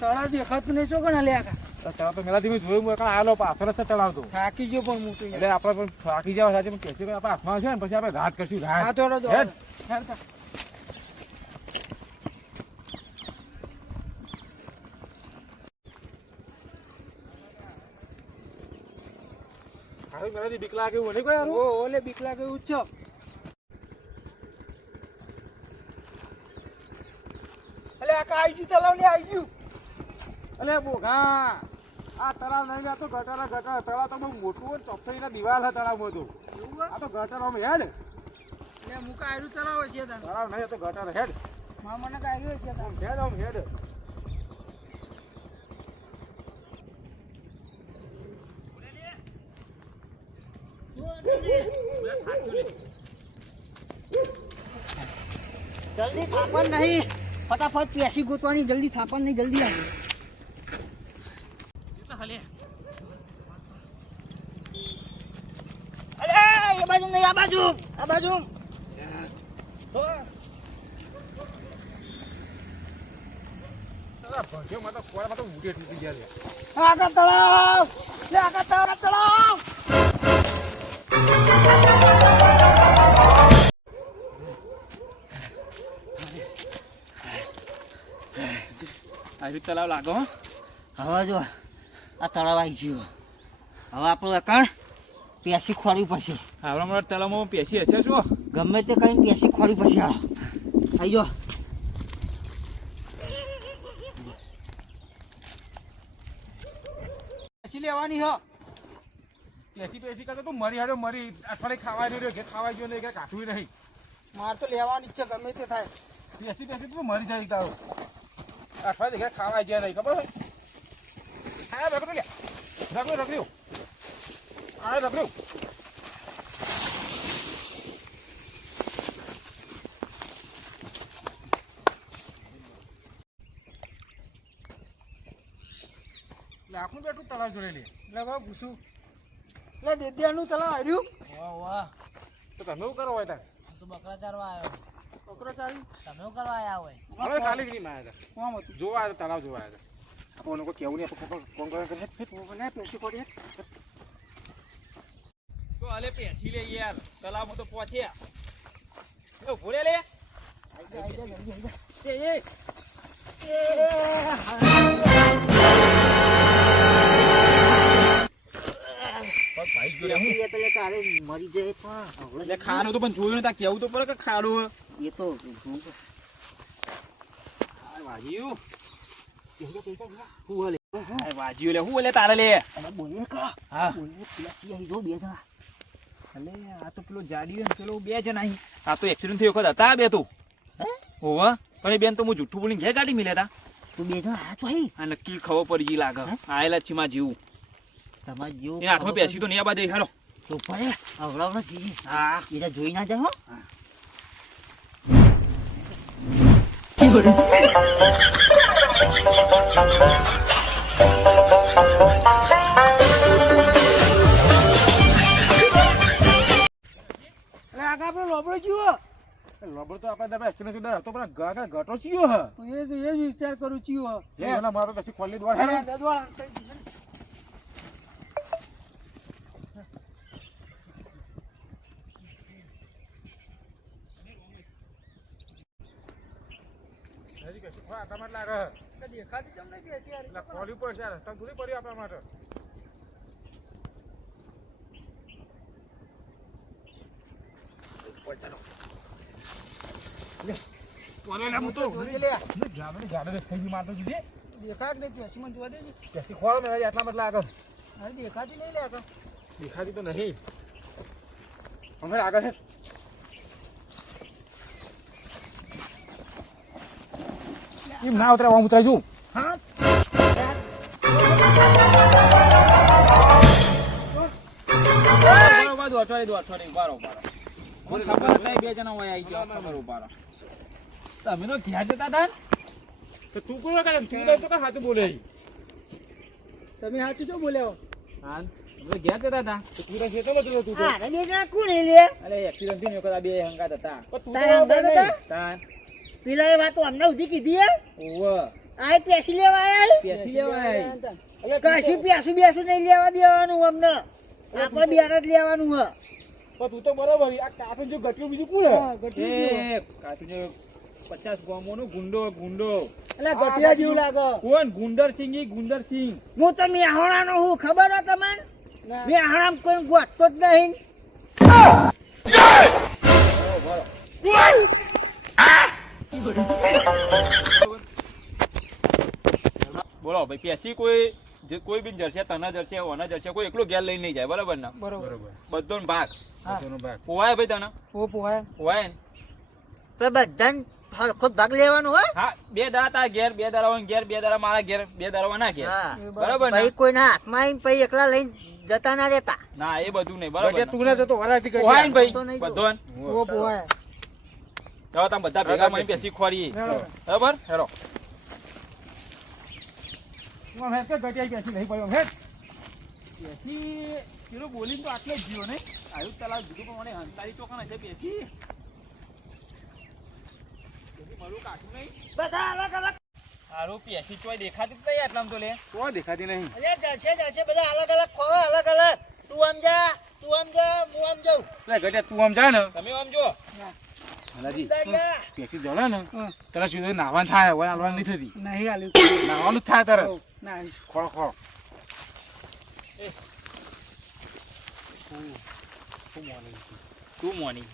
તળાવ દેખાતું નહીં છો કણ લે આખા તળાવ તો મેલાથી મેં જોયું કાં આલો પાછળ જ તળાવ તો થાકી ગયો પણ હું તો એટલે આપણે પણ થાકી જવા સાચી પણ કેસી આપણા હાથમાં છે ને પછી આપણે ઘાત કરશું હા ઘાત થોડો હેડ. હવે મેલાથી બીક લાગે એવું નહીં કોઈ યાર ઓલે બીક લાગે એવું છે અલે આકા આવી ગયું તલાવ લે આવી ગયું અલે બોઘા આ તળાવ નહીં આ તો ગટર તળાવ તો બહુ મોટું હોય ચોફાઈના દિવાલ છે તળાવમાં તો એવું આ તો ગટર આમ હેડ એટલે મુકા આવ્યું તલાવ છે તને તળાવ નહીં આ તો ગટર હેડ મામાને કાઢ્યું છે તને હેડ આમ હેડ જલ્દી થાપણ નહીં ફટાફટ પેસી ગોતવાની જલ્દી થાપણ નહીં જલ્દી આવી અરે એ બાજુ નહીં આ બાજુ ભજ્યોમાં તો કોળામાં તો ઊંઘે તૂટી ગયા છે આકા તળાવ લે આકા તળાવ આવી તલાવ લાગો હો. હવે જો આ તળાવ આવી ગયું હવે આપણું એકાણ પેસી ખોરવી પડશે આવડા મોટા તલાવમાં પેસી હશે શું ગમે તે કઈ પેસી ખોરવી પડશે હાલો આવી જો પછી લેવાની હો પેસી કરતો તું મરી હાડ્યો મરી અઠવાડિયે ખાવાય નહીં રહ્યો ઘેર ખાવાય ગયો નહીં કે કાઠું નહીં માર તો લેવાની છે ગમે તે થાય પેસી તું મરી જાય તારું અઠવાડિયે ઘેર ખાવાય ગયા નહીં ખબર હા રગડ્યું લે રગડ્યું હા રગડ્યું લાખનું બેઠું તળાવ જોડે લે એટલે ભાઈ પૂછું એટલે દેદિયાનું તલાવ આવ્યું વાહ વાહ તો તમે એવું કરો હોય તાર તો બકરા ચારવા આવ્યો છોકરો ચાલી તમે શું કરવા આવ્યા હોય હવે ખાલી નહીં માયા હતા કોમ હતું જોવા આવ્યા તળાવ જોવા આવ્યા હતા આપણને કોઈ કેવું નહીં ફોન કરે મને પેસી કોડી તો હાલે પેસી લે યાર તલાવમાં તો પહોંચ્યા એ ભૂલે લે તારે મરી જાય પણ એટલે ખાવાનું તો પણ જોયું ને તા કેવું તો પડે કે ખાડું એ તો વાજ્યું વાજ્યું લે હું લે તારે લે બોલે કા હા બોલે પેલા જો બે જણા અલે આ તો પેલો જાડી ને પેલો બે જ નહીં આ તો એક્સિડન્ટ થયો વખત હતા બે તો હોવા પણ એ બેન તો હું જુઠ્ઠું બોલીને ઘેર ગાડી મિલ્યા હતા તું બે જણા આ તો આવી આ નક્કી ખબર પડી ગઈ લાગે આયેલા છે માં જીવું તમારે જેવું એ હાથમાં પેસી તો નહીં આ બાદ હેડો તો પડે આવડાવડા છીએ હા એ જોઈ ના જાય હો એટલે આકા આપણો લોબડો જીવો લબર તો આપણે એક્સિડન્ટ દર હતો પણ ગટો ચીયો હ એ જ વિચાર કરું ચીવો જે મને મારો પછી ખોલી દોડ હે હજી કશું ખોવા તમારે લાગે દેખાતી તમને પેસી યાર એટલે ખોલી પડશે યાર તમે થોડી પડી આપણા માટે દેખાક નહીં પેસી મને જોવા દેજે એટલા મત લાગે અરે દેખાતી નહીં લે આકા દેખાતી તો નહીં અમે આગળ હે એમ ના ઉતરે હું ઉતરાઈ જઉં મને ખબર હતી બે જણા હોય આવી ગયા ખબર ઉપાડો તમે તો ઘેર જતા હતા ને તો તું કોણ કરે તું તો કઈ સાચું બોલે તમે સાચું શું બોલ્યા હા અમે ઘેર જતા હતા તો તું છે તો તું તો હા બે જણા કોણ લે અરે એક્સિડન્ટ થયું મેં બે હંગાત હતા તું તારા હંગાત હતા? તાન પેલા એ વાતો અમને સુધી કીધી હે ઓવ આ પેસી લેવા આયા પેસી લેવા આયા. કશી પેસું બેસું નહીં લેવા દેવાનું અમને આપણે બેર જ લેવાનું હ પણ તું તો બરોબર આ કાપે જો ગટ્યું બીજું કોણ હે? એ કાચુને 50 ગામોનો ગુંડો એટલે ગટિયા જેવું લાગે કોણ ગુંડરસિંહ ઈ ગુંડરસિંહ હું તો મેહોણાનો હું ખબર હે તમને મેહોણામ કોઈ ગોઠતો જ નહીં બોલો ભાઈ પેસી કોઈ બી જરશે તના જરશે ઓના જરશે કોઈ એકલો ઘેર લઈને નહીં જાય બરાબર ને બરોબર બધોનો ભાગ બધાનો ભાગ. પોવાય ભાઈ તને ઓ પોહાય પોવાય ને તો બધાને હરખો જ ભાગ લેવાનો હો હા 2 દાડા તારા ઘેર 2 દાડા ઘેર 2 દાડા મારા ઘેર 2 દાડા ના ઘેર હા બરાબર ને ભાઈ કોઈના હાથમાં આવીને પછી એકલા લઈને જતા ના રહેતા ના એ બધું નહીં બરાબર ગટિયા તું ના જતો વરાથી પોવાય ને ગટિયા. તો નહીં ભાઈ જવું. બધો ઓ પોહાય જાઓ તમે બધા ભેગા મળીને પેસી ખોરી બરાબર હેરો હું આમ હેડ કે ગટિયા પેસી નહીં પડ્યો હેડ. પેસી પેલું બોલીને તો આટલો જ જીવો નહીં આયુ તલાવ જુદું પણ મને હંતારી તો કણ છે પેસી મારું કાઠું નહીં બધા અલગ અલગ હારું પેસી ચોય દેખાતી જ નહીં આટલામાં તો લે તો દેખાતી નહીં. અરે જશે બધા અલગ અલગ ખોવા અલગ અલગ તું આમ જા હું આમ જાઉં લે ગટિયા તું આમ જા ને તમે આમ જો હાલાજી જા. પેસી જલે ને તને સીધું નાવાનું થાય હવે હાલવાનું નહીં થતી નહીં આલ્યું નાવાનું જ થાય તારે ના ખોળો ખોળો તું મોની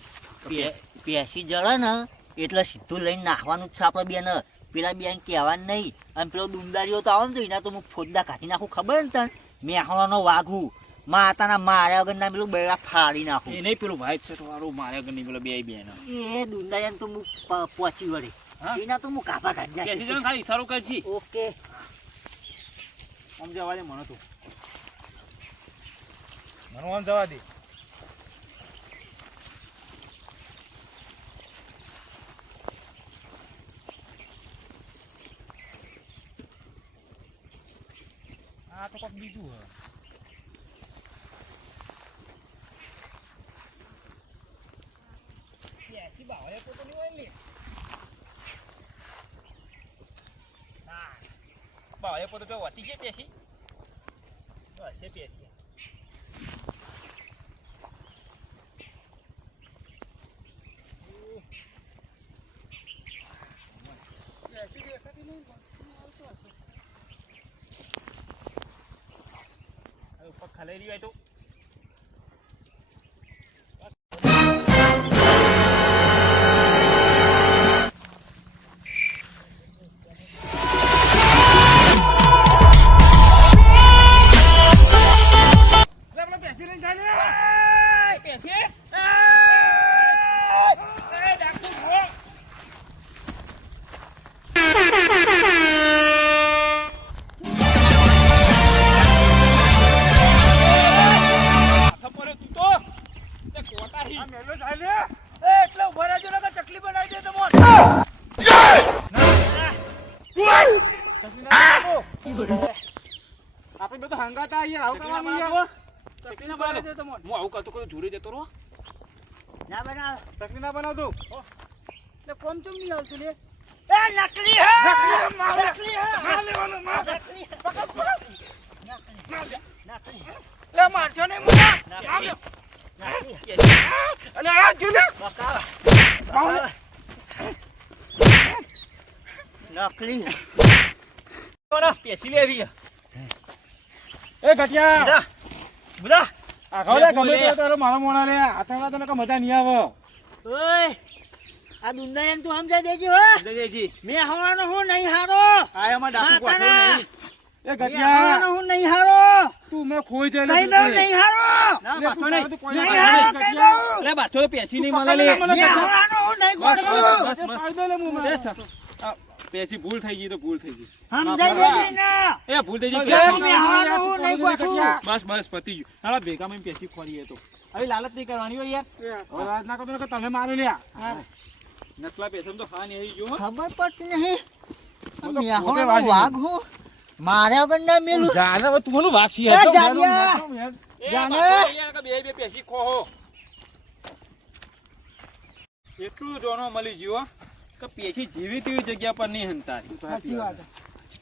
પેસી જળે ને એટલે સીધું લઈને નાખવાનું જ છે આપણે બેન પેલા બેન કહેવાનું નહીં અને પેલો દુંદારીઓ તો આવે ને તો એના તો હું ફોદા કાઢી નાખું ખબર ને તને મેહોણાનો વાઘું માતાના માર્યા વગરના પેલું બેડા ફાડી નાખું એ નહીં પેલું ભાઈ છે તમારું મારે ઘરની પેલો બે બેન એ દુંદારીને તો હું પહોંચી વળે હા? એના તો હું કાપા કાઢી પેસી નાખી જણ ખાલી ઈશારો કરજી ઓકે આમ જવા દે મને તું મને આમ જવા દે. આ તો કોક બીજું હે. પેસી બાવળે તો નહીં હોય ને ના બાવળે પોતે તો વટી છે પેસી બસ છે પેસી ઉપર ખલેરી હોય તો લે પેલો પેસી લઈને જા ને. પેસી એટલે ઉભા રહેજો ને ચકલી બનાવી દે તમોન આપણે બધું હંગાતા યાર આવું કરવાનું યાર. ચકલી બનાવી દે તમોન હું આવું કરતો કરતો જોડે જતો રહો ના બનાવ ચકલી ના બનાવતું. એટલે કોમ ચમ નહીં આવતું લે એ નકલી હે નકલી હે માર લેવાનું, માર. નકલી હે. નકલી હે. એટલે મારજો ને મુના નકલી હે. અલે આ જોને. બકાવા. નકલી હે. પેસી લેવી એ ગટિયા બધા આ ખાવ લે લે, ગમે લે. તે તારો મારો મોણા લે આથાડા તને કોઈ મજા નહીં આવે. ઓય આ દુંદાયન તું સમજાઈ દેજે હો દેજી મેં હવાનો હું નહીં હારો આ એમાં ડાકુ ગોઠવું માતાના. નહીં એ મેં ગટિયા હવાનો હું નહીં હારો તું મેં ખોઈ જાય કહી દઉં નહીં હારો ના લે, બાથો તું નહીં તારાથી કોઈ નહીં ના હારો થાય. કહી દઉં અરે બાથો તો પેસી નહીં તું મળે લે પકડ લે મને. મેં હવાનો હું નહીં ગોઠવું બસ, બસ. પાડી દે લે મું મારે. આ પેસી ભૂલ થઈ ગઈ તો ભૂલ થઈ ગઈ સમજાઈ દેજે ને એ ભૂલ થઈ ગઈ અરે, પેસી. મેં હવાનો હું નહીં ગોઠવું બસ બસ પતી ગયું હાલા ભેગા માં પેસી ખોરીએ તો હવે લાલચ નહીં કરવાની હોય યાર હવે રાજ ના કરતો ને કે તમે મારો લ્યા. નકલા પેસમ તો ખાન આવી ગયો હો. ખબર પડતી નહીં તો મેં પોતે હવાનો વાગી વાઘ હું માર્યા વગર ના મેલું જાને હવે તું કોનું વાગશી એ હેડ તો જાડિયા. મેલું, હેડ. એ જાને. બાથો યાર કે બે પેસી ખોહો એટલું જોનો મળી ગયો કે પેસી જીવી તેવી જગ્યા પર નહીં હંતા તું તો સાચી વાત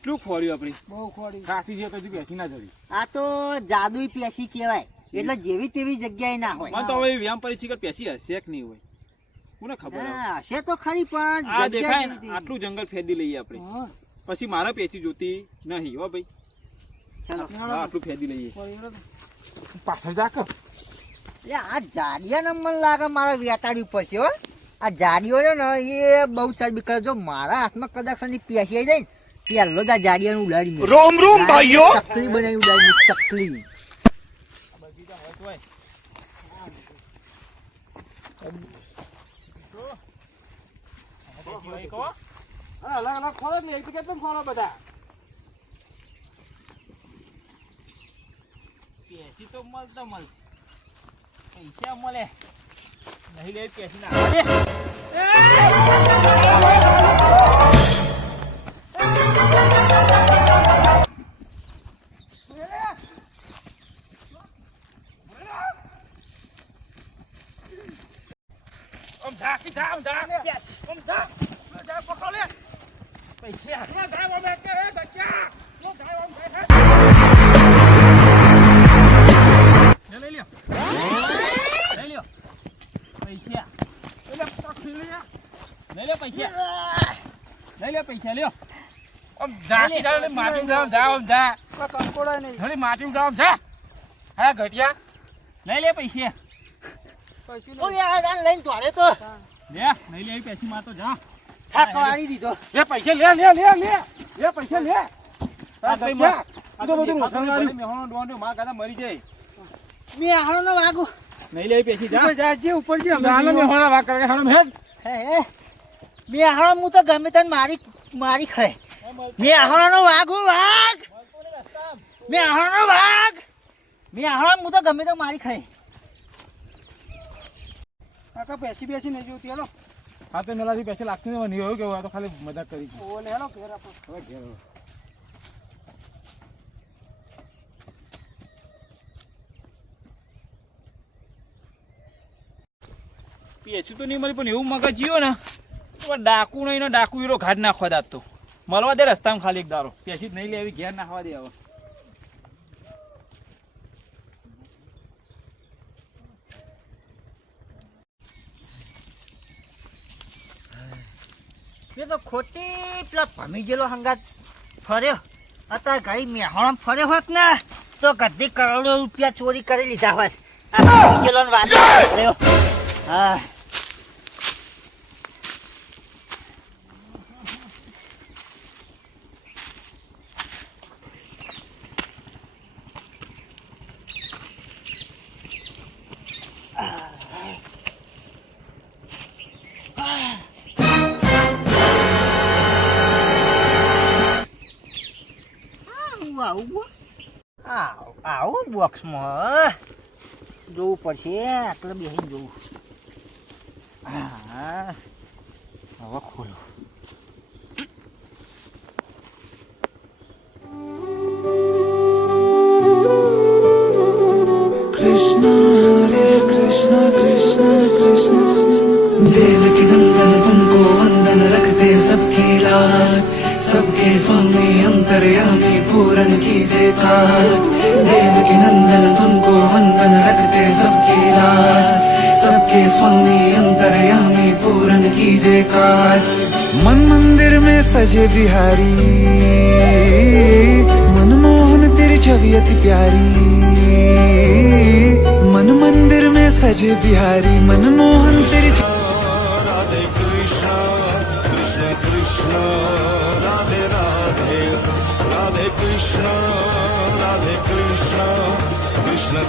કેટલું ખોર્યું આપણી બહુ ખોડી. ખાસી છે તો હજુ બેસી ના જડી. આ તો જાદુઈ પેશી કહેવાય એટલે જેવી તેવી જગ્યાએ ના હોય મને તો હવે વ્યાયામ પરિચિત પેસી હશે કે નહીં હોય કોને ખબર હવે? હા, હશે તો ખરી પણ આ જગ્યા દેખાય જેવી ને તેવી. આટલું જંગલ ફેદી લઈએ આપણે હા. પછી મારા પેચી જોતી નહીં હો ભાઈ ચાલો હા, આટલું ફેદી લઈએ ખોડી. પાછળ જા કે. એટલે આ જાડિયાને મને લાગે મારે વેટાડવી પડશે હો આ જાડીઓ છે ને એ બહુ ચરબી કરે જો મારા હાથમાં કદાચ આની પેશી આવી જાય ને પહેલો જ આ જાડિયાને ઉડાડી મેં. રોમ રોમ ભાઈઓ. ચકલી બનાવી ઉડાડી મેં, ચકલી હા, અલગ અલગ ખોળો જ ને, એક તો કેટલું ખોળો બધા. પેસી તો મળતો મળશે પૈસા મળે નહીં લે પેસી ના આમ જા કે જા, આમ જા. આમ જા. જા, પકડો લે. પૈસા આમ જા, આમ જા, કે, બચ્ચા. આમ જા, આમ જા. લઈ લ્યો લઈ લ્યો પૈસા એટલે પકડી લે. લઈ લ્યો પૈસા લઈ લ્યો પૈસા લ્યો આમ જા કે જા, એટલે માટી જાવ, જા, આમ જા. આ કંકોડા નહીં. થોડી માટી જાવ, આમ જા. હા, ઘટિયા. લઈ લે પૈસા કશું ઓ નહીં. યાર આને લઈને દોડે તો લે નહીં લે પેસી માં તો જા થાક વાળી દીધો લે પૈસા લે, લે, લે, લે. લે પૈસા લે. આ ભાઈ ઘટિયા. આ તો બધું દેખાતું નુકસાન વાળું. નહીં, મેહોણો ડોહો માં ગાડા મરી જાય મેં આહળનો વાગુ નહીં લે પેસી જા ઉપર જા, જે ઉપર જે અમે હાલો, જીવો. મેં હોણા વાગ કરે, હાલો, મેં. હે મેં આહળ હું તો ગમે તને મારી ખાય મેં આહળનો વાગુ વાગ મેં આહળનો વાગ મેં આહળ હું તો ગમે તો મારી ખાય કાકા બેસી બેસી નહીં જોતી. હેલો. હા, તો મેલાથી પૈસા લાગતી નહીં, મને એવું કેવું, આ તો ખાલી મજાક કરી છે. ઓલે હેલો ઘેર આપો. હવે ઘેર આવો. પેસી તો નહીં મળી પણ એવું મગજ જીવો ને તો ડાકુ નહીં ને ડાકુ હીરો ઘાટ નાખવા દાત તો મળવા દે રસ્તામાં ખાલી એક દારો પેસી જ નહીં લે એવી ઘેર નાખવા દે હવે એ તો ખોટી પેલા ભમી ગયેલો હંગાત ફર્યો અત્યારે ઘડી મેહોણા ફર્યો હોત ને તો ગધી કરોડો રૂપિયા ચોરી કરી લીધા હોત આ ભમી ગયેલો ને વાદળો ફર્યો. હા આવું બોક્સમાં જોવું પડશે આટલે બેસીને જોવું હા હવે ખોલો कृष्ण हरे कृष्ण कृष्ण कृष्ण देवकी नंदन तुमको वंदन रखते सबकी लाज सबके स्वामी अंतर्यामी पूरन कीजिए काज देवकी नंदन तुमको वंदन रखते सबकी लाज सबके स्वामी अंतर्यामी पूरन कीजिए काज मन मंदिर में सजे बिहारी मनमोहन तेरी छवि अति प्यारी मन मंदिर में सजे बिहारी मनमोहन तेरी राधे कृष्ण कृष्ण कृष्ण राधे राधे राधे कृष्ण राधे कृष्ण कृष्ण